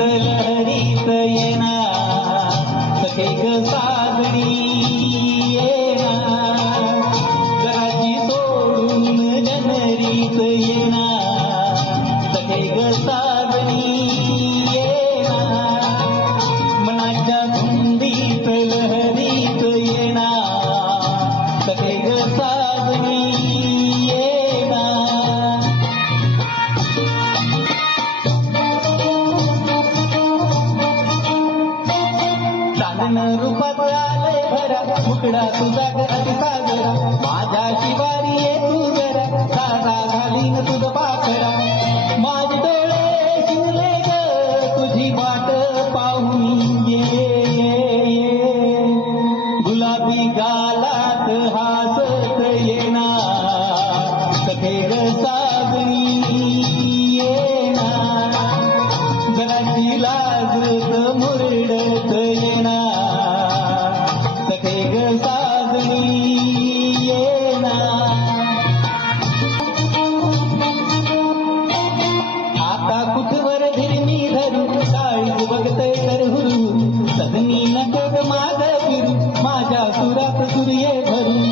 लहरीत येना सखे ग सागरी येना गराजी सोडून जनरीत येना ज्ञान रूपात आलय घरा मुकडा तुझा घरात साजरा माझ्या शिवारी ये तू जरा सारा घालीन तुझ पाखरा। माझे डोळे शिवले ग तुझी वाट पाहून ये। गुलाबी गालात हा रूप शाळी बघते तर हुरू सदनी नग माग फिर माझ्या सुरात सुरये भरू